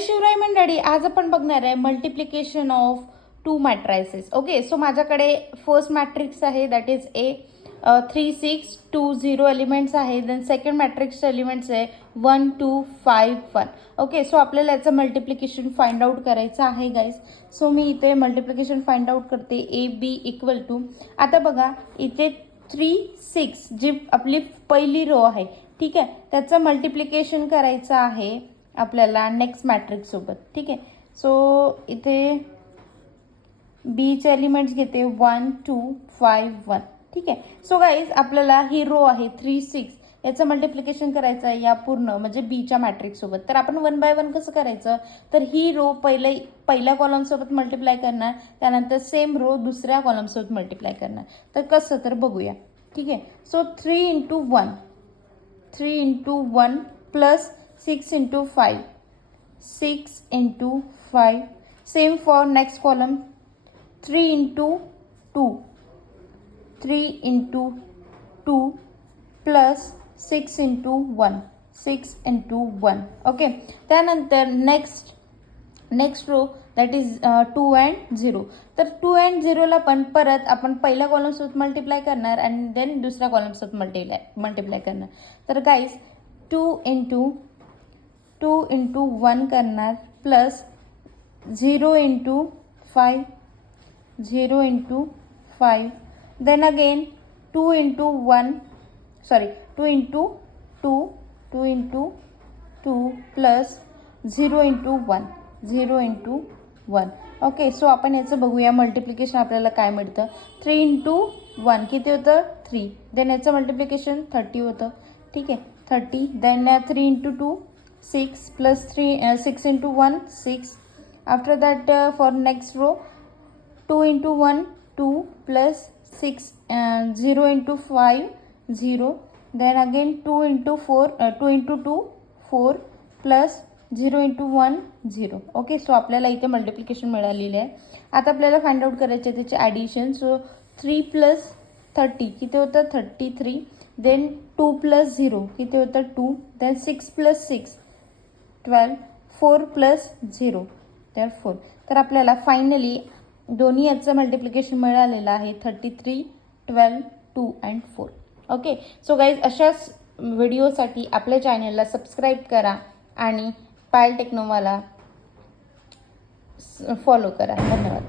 शिवराय मंडळी, आज आपण बघणार आहे multiplication of two matrices. Okay, so माझ्याकडे फर्स्ट मॅट्रिक्स आहे दॅट इज ए 3 6 2 0 एलिमेंट्स आहे. देन सेकंड मॅट्रिक्सचे एलिमेंट्स आहे 1 2 5 1. ओके, सो आपल्याला याचं मल्टिप्लिकेशन फाइंड आउट करायचं आहे गाईज. सो मी इथे मल्टिप्लिकेशन फाइंड आउट करते. ए बी इक्वल टू, आता बघा इथे 3 6 जी आपली पहिली रो आहे, ठीक आहे, त्याचं मल्टिप्लिकेशन करायचं आहे आपल्याला नेक्स्ट मॅट्रिक्स सोबत. ठीक आहे, सो इथे बीचे एलिमेंट्स घेते 1 2 5 1. ठीक आहे, सो गाईज आपल्याला ही रो आहे 3 6 याचं मल्टिप्लिकेशन करायचं आहे या पूर्ण म्हणजे बीच्या मॅट्रिक्स सोबत. तर आपण 1 बाय 1 कसं करायचं, तर ही रो पहिल्या कॉलम सोबत मल्टिप्लाय करणार, त्यानंतर सेम रो दुसऱ्या कॉलम सोबत मल्टिप्लाय करणार. तर कसं तर बघूया. ठीक आहे, so 3 × 1 3 × 1 plus 6 × 5 6 × 5. Same for next column 3 × 2 3 × 2 plus 6 × 1 6 × 1. Okay, त्यानंतर next row that is 2 and 0. तर 2 and 0 ला पण परत आपण पहिल्या कॉलमसोबत मल्टिप्लाय करणार आणि देन दुसऱ्या कॉलमसोबत मल्टिप्लाय करणार. तर गाईज 2 × 1 करणार plus 0 × 5 0 × 5. Then again 2 × 1 sorry 2 × 2 plus 0 × 1 0 × 1. Okay, so आपण याचं बघूया मल्टिप्लिकेशन आपल्याला काय मिळतं. 3 × 1 किती होतं 3. देन याचं मल्टिप्लिकेशन 30 होतं. ठीक आहे, 30. Then 3 × 2 6 plus 6 × 1 6. After that for next row 2 × 1 2 plus 6 0 × 5 0. Then again 2 × 2 4 plus 0 × 1 0. Okay, so आपल्याला इथे मल्टिप्लिकेशन मिळालेले आहे. आता आपल्याला फाइंड आउट करायचे त्याचे ॲडिशन. सो 3 + 30 किती होतं 33. देन 2 + 0 किती होतं 2. देन 6 + 6 12. 4 + 0 तर 4. तर आपल्याला फायनली दोन्ही याचं मल्टिप्लिकेशन मिळालेलं आहे 33 12 2 and 4. ओके, सो गाईज अशाच व्हिडिओसाठी आपल्या चॅनलला सबस्क्राईब करा आणि पायल टेक्नोमाला फॉलो करा. धन्यवाद.